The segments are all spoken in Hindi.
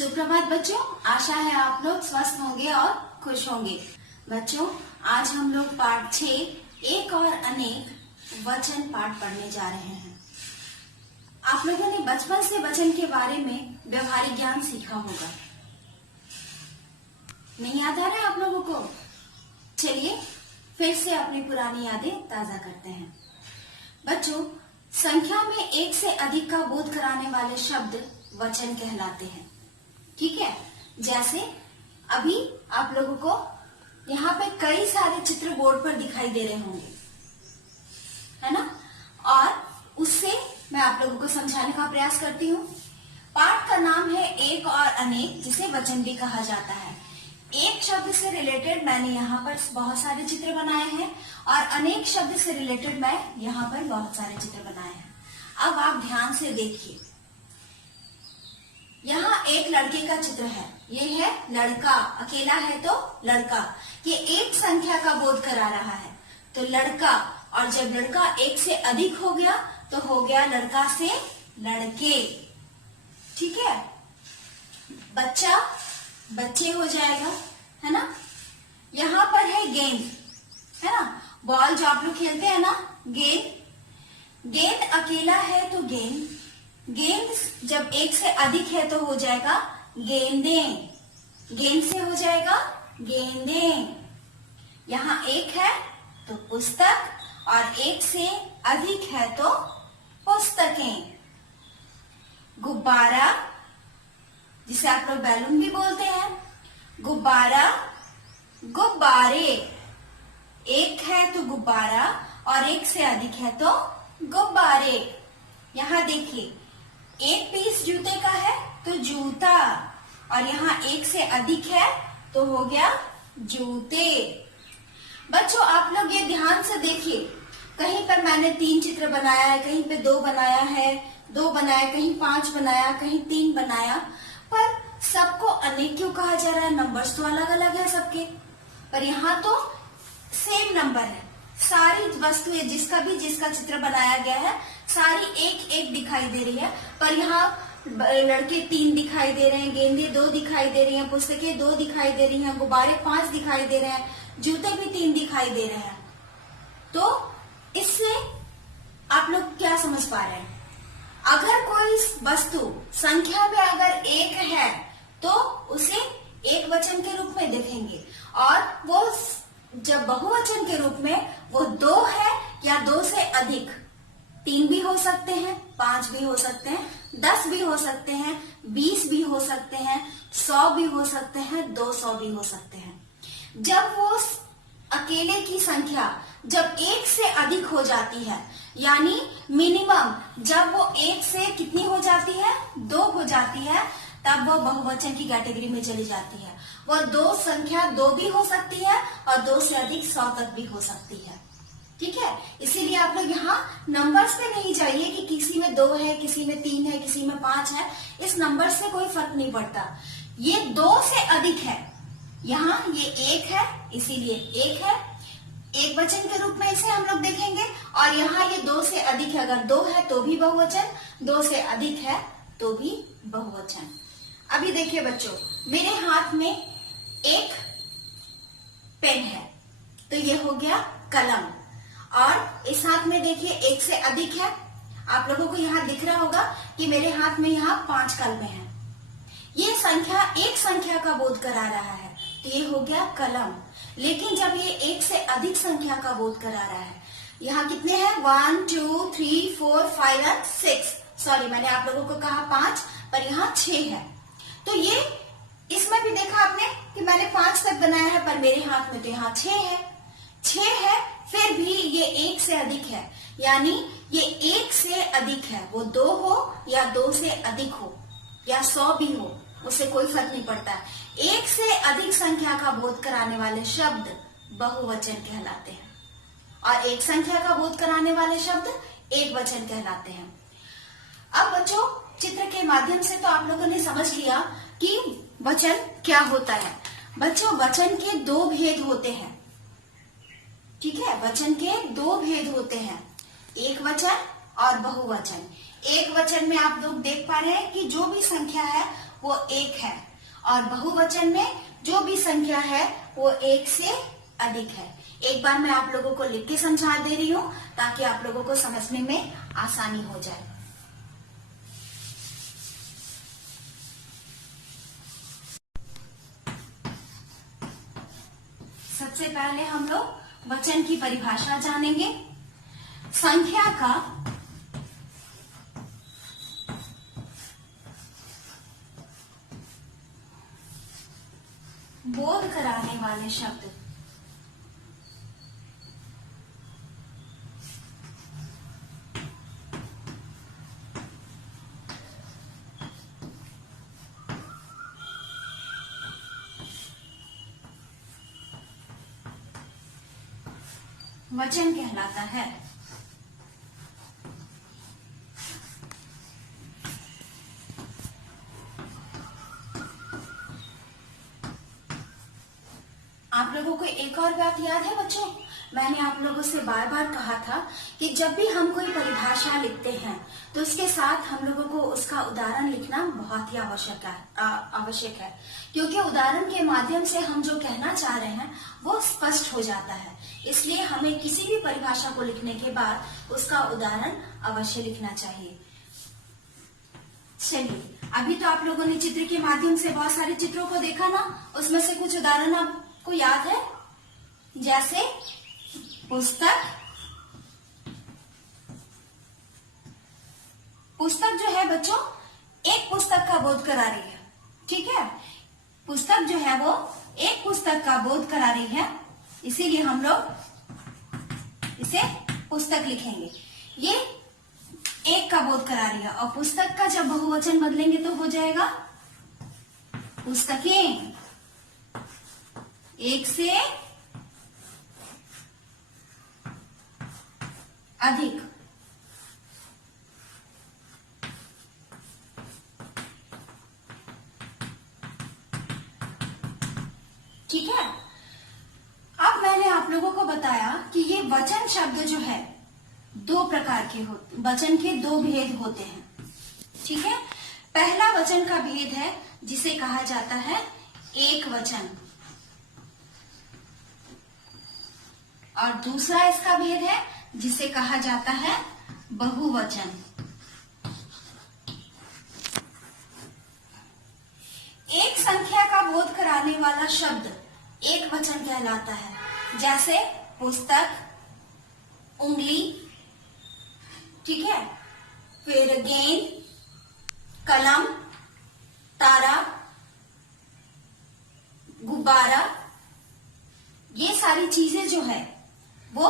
सुप्रभात बच्चों, आशा है आप लोग स्वस्थ होंगे और खुश होंगे। बच्चों, आज हम लोग पाठ 6 एक और अनेक वचन पाठ पढ़ने जा रहे हैं। आप लोगों ने बचपन से वचन के बारे में व्यवहारिक ज्ञान सीखा होगा, नहीं याद आ रहा है आप लोगों को? चलिए फिर से अपनी पुरानी यादें ताजा करते हैं। बच्चों, संख्या में एक से अधिक का बोध कराने वाले शब्द वचन कहलाते हैं। ठीक है, जैसे अभी आप लोगों को यहाँ पे कई सारे चित्र बोर्ड पर दिखाई दे रहे होंगे, है ना? और उससे मैं आप लोगों को समझाने का प्रयास करती हूँ। पाठ का नाम है एक और अनेक, जिसे वचन भी कहा जाता है। एक शब्द से रिलेटेड मैंने यहाँ पर बहुत सारे चित्र बनाए हैं और अनेक शब्द से रिलेटेड मैं यहाँ पर बहुत सारे चित्र बनाए हैं। अब आप ध्यान से देखिए, यहाँ एक लड़के का चित्र है। ये है लड़का, अकेला है तो लड़का। ये एक संख्या का बोध करा रहा है, तो लड़का। और जब लड़का एक से अधिक हो गया तो हो गया लड़का से लड़के। ठीक है, बच्चा बच्चे हो जाएगा, है ना? यहाँ पर है गेंद, है ना? बॉल जो आप लोग खेलते हैं ना, गेंद। गेंद अकेला है तो गेंद। गेंद जब एक से अधिक है तो हो जाएगा गेंदें। गेंद से हो जाएगा गेंदें। यहाँ एक है तो पुस्तक, और एक से अधिक है तो पुस्तकें। गुब्बारा, जिसे आप लोग बैलून भी बोलते हैं, गुब्बारा, गुब्बारे। एक है तो गुब्बारा और एक से अधिक है तो गुब्बारे। यहाँ देखिए, एक पीस जूते का है तो जूता, और यहाँ एक से अधिक है तो हो गया जूते। बच्चों, आप लोग ये ध्यान से देखिए, कहीं पर मैंने 3 चित्र बनाया है, कहीं पे 2 बनाया है, 2 बनाया, कहीं 5 बनाया, कहीं 3 बनाया, पर सबको अनेक क्यों कहा जा रहा है? नंबर्स तो अलग अलग है सबके, पर यहाँ तो सेम नंबर है। सारी वस्तुएं जिसका चित्र बनाया गया है, सारी एक एक दिखाई दे रही है, पर यहाँ लड़के 3 दिखाई दे रहे हैं, गेंदे 2 दिखाई दे रही हैं, पुस्तकें 2 दिखाई दे रही हैं, गुब्बारे 5 दिखाई दे रहे हैं, जूते भी 3 दिखाई दे रहे हैं। तो इससे आप लोग क्या समझ पा रहे हैं? अगर कोई वस्तु संख्या में अगर एक है तो उसे एक वचन के रूप में देखेंगे, और वो जब बहुवचन के रूप में वो 2 है या 2 से अधिक, 3 भी हो सकते हैं, 5 भी हो सकते हैं, 10 भी हो सकते हैं, 20 भी हो सकते हैं, 100 भी हो सकते हैं, 200 भी हो सकते हैं। जब वो अकेले की संख्या जब एक से अधिक हो जाती है, यानी मिनिमम जब वो एक से कितनी हो जाती है? 2 हो जाती है, तब वो बहुवचन की कैटेगरी में चली जाती है। वो 2 संख्या 2 भी हो सकती है और 2 से अधिक 100 तक भी हो सकती है। ठीक है, इसीलिए आप लोग यहाँ नंबर्स पे नहीं जाइए कि किसी में 2 है, किसी में 3 है, किसी में 5 है। इस नंबर से कोई फर्क नहीं पड़ता। ये 2 से अधिक है, यहाँ ये 1 है, इसीलिए 1 है, एक वचन के रूप में इसे हम लोग देखेंगे। और यहाँ ये 2 से अधिक है, अगर 2 है तो भी बहुवचन, 2 से अधिक है तो भी बहुवचन। अभी देखिए बच्चों, मेरे हाथ में एक पेन है, तो ये हो गया कलम। और इस हाथ में देखिए एक से अधिक है। आप लोगों को यहाँ दिख रहा होगा कि मेरे हाथ में यहाँ 5 कलमें हैं। ये संख्या एक संख्या का बोध करा रहा है, तो ये हो गया कलम। लेकिन जब ये एक से अधिक संख्या का बोध करा रहा है, यहाँ कितने हैं? 1 2 3 4 5 और 6। सॉरी, मैंने आप लोगों को कहा 5, पर यहाँ 6 है। तो ये इसमें भी देखा आपने कि मैंने 5 तक बनाया है, पर मेरे हाथ में तो यहाँ 6 है। 6 है, फिर भी ये एक से अधिक है, यानी ये एक से अधिक है। वो 2 हो या 2 से अधिक हो या 100 भी हो, उससे कोई फर्क नहीं पड़ता। एक से अधिक संख्या का बोध कराने वाले शब्द बहुवचन कहलाते हैं, और एक संख्या का बोध कराने वाले शब्द एक वचन कहलाते हैं। अब बच्चों, चित्र के माध्यम से तो आप लोगों ने समझ लिया कि वचन क्या होता है। बच्चों, वचन के 2 भेद होते हैं। ठीक है, वचन के 2 भेद होते हैं, एक वचन और बहुवचन। एक वचन में आप लोग देख पा रहे हैं कि जो भी संख्या है वो एक है, और बहुवचन में जो भी संख्या है वो एक से अधिक है। एक बार मैं आप लोगों को लिख के समझा दे रही हूँ ताकि आप लोगों को समझने में आसानी हो जाए। सबसे पहले हम लोग वचन की परिभाषा जानेंगे। संख्या का बोध कराने वाले शब्द वचन कहलाता है। आप लोगों को एक और बात याद है बच्चों, मैंने आप लोगों से बार बार कहा था कि जब भी हम कोई परिभाषा लिखते हैं तो उसके साथ हम लोगों को उसका उदाहरण लिखना बहुत ही आवश्यक है, क्योंकि उदाहरण के माध्यम से हम जो कहना चाह रहे हैं वो स्पष्ट हो जाता है। इसलिए हमें किसी भी परिभाषा को लिखने के बाद उसका उदाहरण अवश्य लिखना चाहिए। चलिए, अभी तो आप लोगों ने चित्र के माध्यम से बहुत सारे चित्रों को देखा ना, उसमें से कुछ उदाहरण आपको याद है, जैसे पुस्तक। पुस्तक जो है बच्चों एक पुस्तक का बोध करा रही है, ठीक है। पुस्तक जो है वो एक पुस्तक का बोध करा रही है, इसीलिए हम लोग इसे पुस्तक लिखेंगे। ये एक का बोध करा रही है, और पुस्तक का जब बहुवचन बदलेंगे तो हो जाएगा पुस्तकें। एक से अधिक। ठीक है। अब मैंने आप लोगों को बताया कि ये वचन शब्द जो है दो प्रकार के होते, वचन के दो भेद होते हैं, ठीक है। पहला वचन का भेद है जिसे कहा जाता है एक वचन, और दूसरा इसका भेद है जिसे कहा जाता है बहुवचन। एक संख्या का बोध कराने वाला शब्द एक वचन कहलाता है, जैसे पुस्तक, उंगली, ठीक है, फिर गेंद, कलम, तारा, गुब्बारा। ये सारी चीजें जो है वो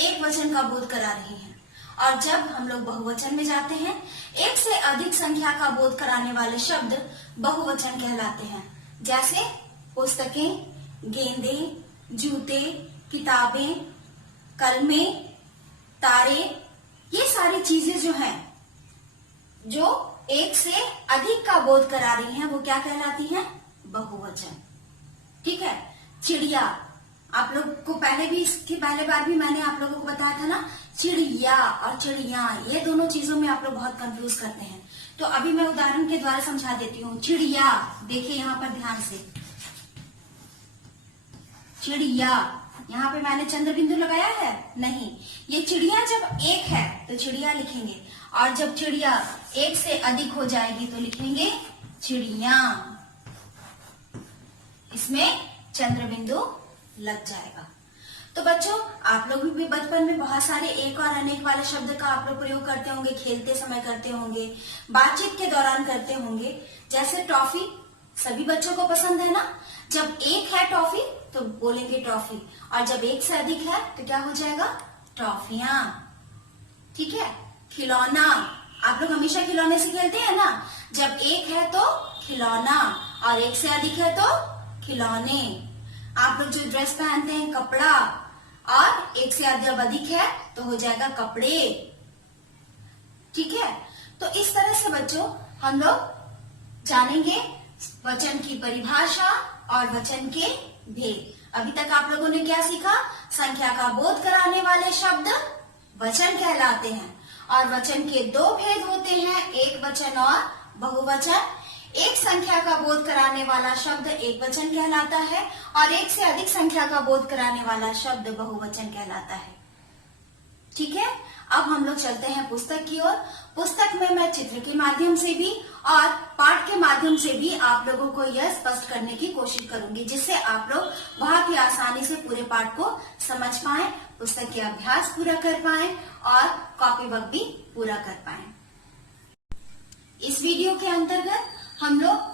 एक वचन का बोध करा रही हैं। और जब हम लोग बहुवचन में जाते हैं, एक से अधिक संख्या का बोध कराने वाले शब्द बहुवचन कहलाते हैं, जैसे पुस्तकें, गेंदें, जूते, किताबें, कलमें, तारे। ये सारी चीजें जो हैं जो एक से अधिक का बोध करा रही हैं वो क्या कहलाती हैं? बहुवचन। ठीक है। चिड़िया, आप लोग को पहले भी, इसकी पहले बार भी मैंने आप लोगों को बताया था ना, चिड़िया और चिड़िया, ये दोनों चीजों में आप लोग बहुत कंफ्यूज करते हैं। तो अभी मैं उदाहरण के द्वारा समझा देती हूँ। चिड़िया, देखिए यहाँ पर ध्यान से, चिड़िया, यहाँ पे मैंने चंद्र बिंदु लगाया है नहीं। ये चिड़िया जब एक है तो चिड़िया लिखेंगे, और जब चिड़िया एक से अधिक हो जाएगी तो लिखेंगे चिड़िया, इसमें चंद्र बिंदु लग जाएगा। तो बच्चों, आप लोग भी बचपन में बहुत सारे एक और अनेक वाले शब्द का आप लोग प्रयोग करते होंगे, खेलते समय करते होंगे, बातचीत के दौरान करते होंगे। जैसे टॉफी, सभी बच्चों को पसंद है ना। जब एक है टॉफी तो बोलेंगे टॉफी, और जब एक से अधिक है तो क्या हो जाएगा? टॉफियां। ठीक है। खिलौना, आप लोग हमेशा खिलौने से खेलते हैं ना। जब एक है तो खिलौना, और एक से अधिक है तो खिलौने। आप लोग जो ड्रेस पहनते हैं कपड़ा, और एक से अधिक है तो हो जाएगा कपड़े। ठीक है। तो इस तरह से बच्चों हम लोग जानेंगे वचन की परिभाषा और वचन के भेद। अभी तक आप लोगों ने क्या सीखा? संख्या का बोध कराने वाले शब्द वचन कहलाते हैं, और वचन के दो भेद होते हैं, एक वचन और बहुवचन। एक संख्या का बोध कराने वाला शब्द एक वचन कहलाता है और एक से अधिक संख्या का बोध कराने वाला शब्द बहुवचन कहलाता है। ठीक है, अब हम लोग चलते हैं पुस्तक की ओर। पुस्तक में मैं चित्र के माध्यम से भी और पाठ के माध्यम से भी आप लोगों को यह स्पष्ट करने की कोशिश करूंगी, जिससे आप लोग बहुत ही आसानी से पूरे पाठ को समझ पाएं, पुस्तक के अभ्यास पूरा कर पाएं और कॉपी वर्क भी पूरा कर पाएं। इस वीडियो के अंतर्गत हम लोग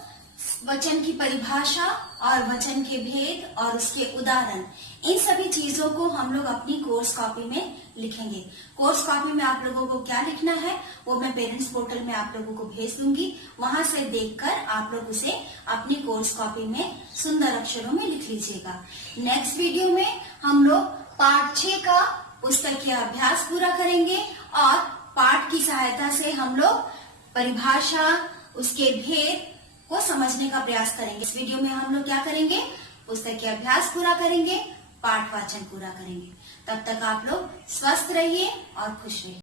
वचन की परिभाषा और वचन के भेद और उसके उदाहरण, इन सभी चीजों को हम लोग अपनी कोर्स कॉपी में लिखेंगे। कोर्स कॉपी में आप लोगों को क्या लिखना है वो मैं पेरेंट्स पोर्टल में आप लोगों को भेज दूंगी। वहां से देखकर आप लोग उसे अपनी कोर्स कॉपी में सुंदर अक्षरों में लिख लीजिएगा। नेक्स्ट वीडियो में हम लोग पाठ 6 का पुस्तक के अभ्यास पूरा करेंगे और पाठ की सहायता से हम लोग परिभाषा, उसके भेद को समझने का प्रयास करेंगे। इस वीडियो में हम लोग क्या करेंगे, पुस्तक के अभ्यास पूरा करेंगे, पाठ वाचन पूरा करेंगे। तब तक आप लोग स्वस्थ रहिए और खुश रहिए।